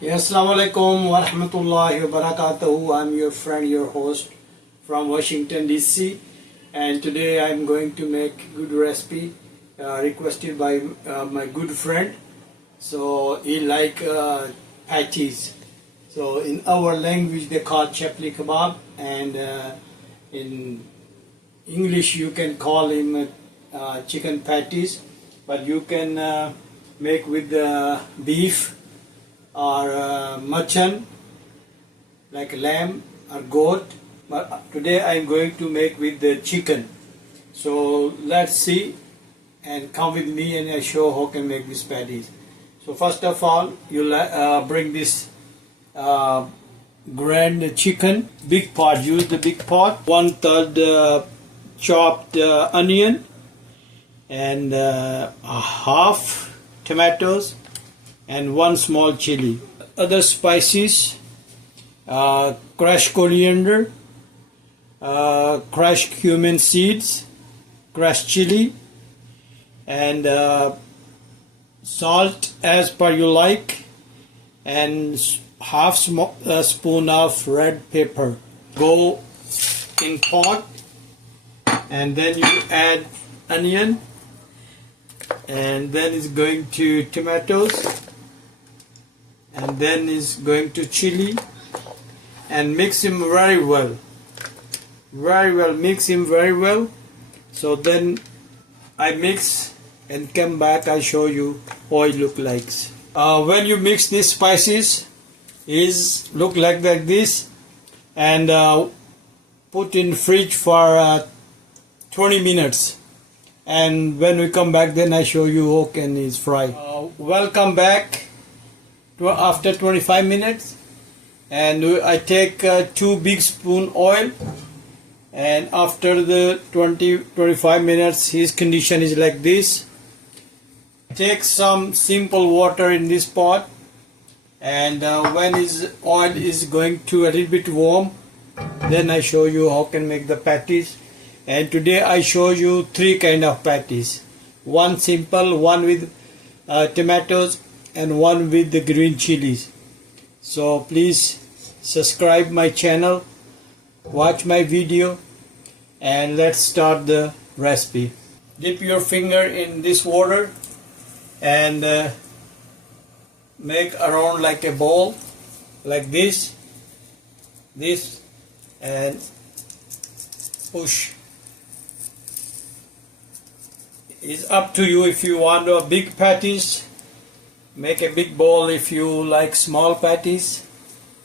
Yes, Assalamu alaikum wa rahmatullahi wa barakatuhu. I'm your friend, your host from Washington DC, and today I'm going to make good recipe requested by my good friend. So he like patties. So in our language they call Chapli Kebab, and in English you can call him chicken patties, but you can make with beef or mutton like lamb or goat, but today I'm going to make with the chicken. So let's see, and come with me and I show how can make these patties. So first of all you bring this grand chicken, big pot, use the big pot, 1/3 chopped onion, and a half tomatoes, and one small chili. Other spices, crushed coriander, crushed cumin seeds, crushed chili, and salt as per you like, and half spoon of red pepper. Go in pot, and then you add onion, and then it's going to tomatoes, and then is going to chili, and mix him very well, mix him very well. So then I mix and come back, I show you how it look like. When you mix these spices, is look like this, and put in fridge for 20 minutes, and when we come back then I show you how can is fry. Welcome back after 25 minutes, and I take 2 big spoon oil, and after the 20-25 minutes his condition is like this. Take some simple water in this pot, and when his oil is going to a little bit warm, then I show you how can make the patties. And today I show you 3 kind of patties, one simple, one with tomatoes, and one with the green chilies. So please subscribe my channel, watch my video, and let's start the recipe. Dip your finger in this water and make around like a ball, like this, and push. It's up to you. If you want a big patties, make a big ball. If you like small patties,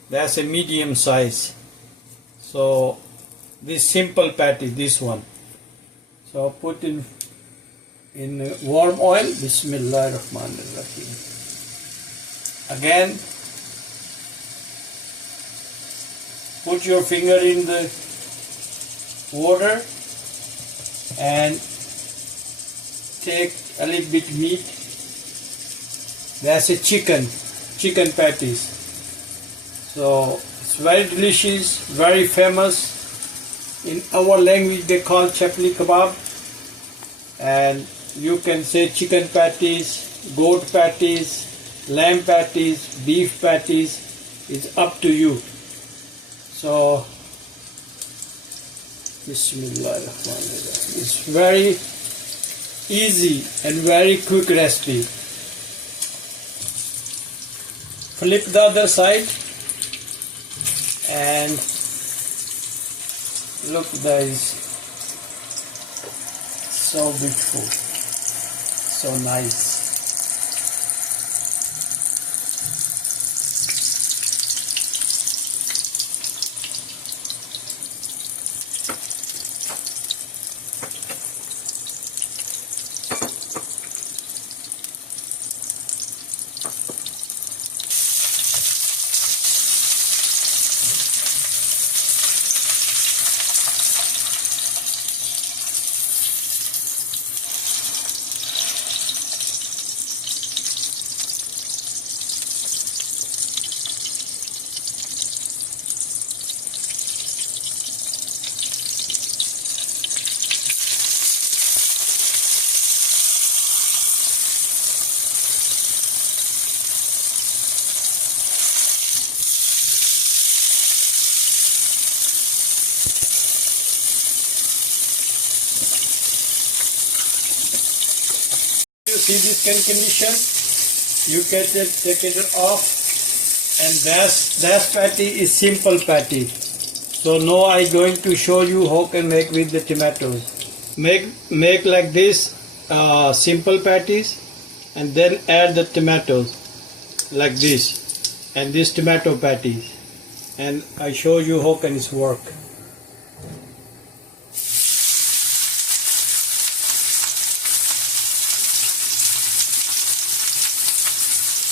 that's a medium size. So this simple patty, this one. So put in warm oil. Bismillahirrahmanirrahim. Again, put your finger in the water and take a little bit meat. That's a chicken patties. So it's very delicious, very famous. In our language they call Chapli Kebab, and you can say chicken patties, goat patties, lamb patties, beef patties. It's up to you. So Bismillahirrahmanirrahim. It's very easy and very quick recipe. Flip the other side, and look, that is so beautiful, so nice. you see this condition, you can take it off, and that patty is simple patty. So now I'm going to show you how can make with the tomatoes. Make like this simple patties, and then add the tomatoes like this, and this tomato patties, and I show you how can it work.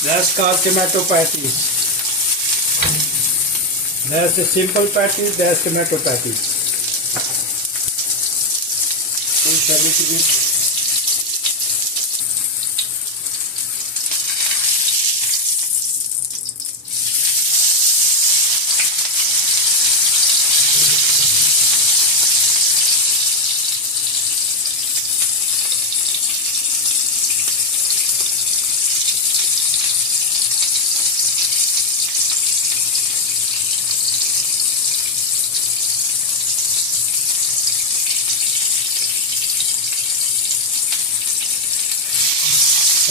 That's called tomato patties. That's the simple patties, that's tomato patties. Push a little bit.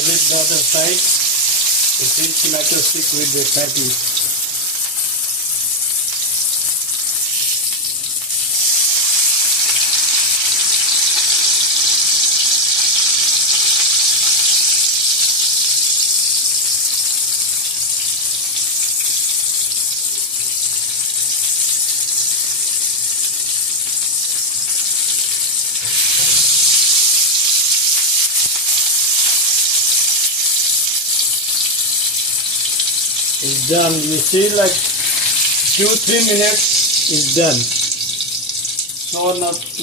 Flip the other side. You see tomato stick with the patty. It's done. You see, like 2-3 minutes is done. So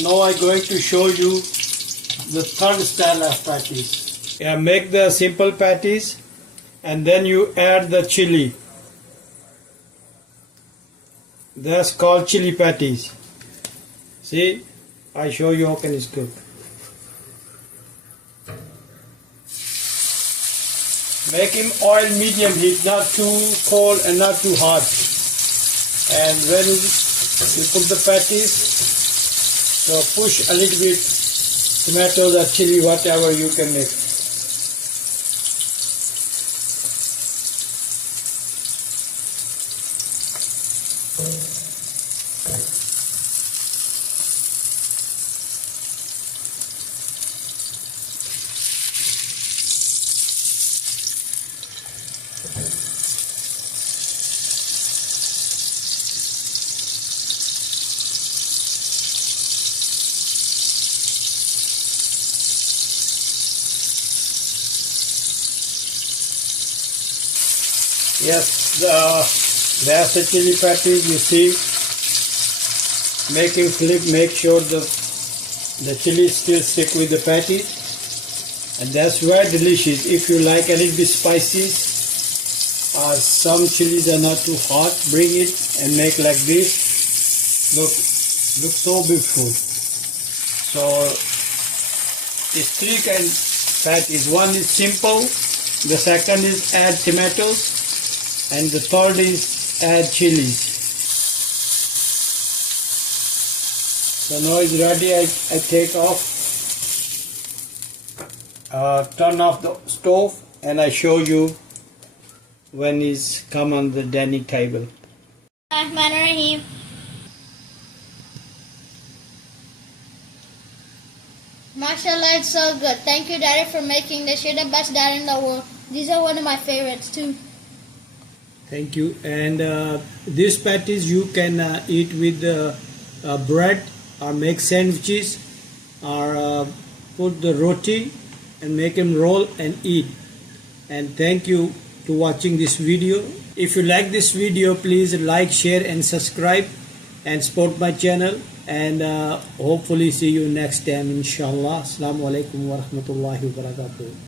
now I'm going to show you the third style of patties. Yeah, make the simple patties, and then you add the chili. That's called chili patties. See, I show you how can it's cooked. Make him oil medium heat, not too cold and not too hot. And when you put the patties, so push a little bit tomatoes or chili, whatever you can make. Yes, that's the chili patties. You see, making flip, make sure the chili still stick with the patty, and that's very delicious. If you like a little bit spicy, some chilies are not too hot, bring it and make like this. Look so beautiful. So it's three kind of patties. One is simple, the second is add tomatoes, and the third is add chilies. So now it's ready. I take off, turn off the stove, and I show you when it's come on the dining table. Bismillahirrahmanirrahim. Mashallah, it's so good. Thank you, Daddy, for making this. You're the best dad in the world. These are one of my favorites too. Thank you. And these patties you can eat with bread, or make sandwiches, or put the roti and make them roll and eat. And thank you to watching this video. If you like this video, please like, share and subscribe and support my channel, and hopefully see you next time, inshallah. Assalamu alaikum wa rahmatullahi wa barakatuh.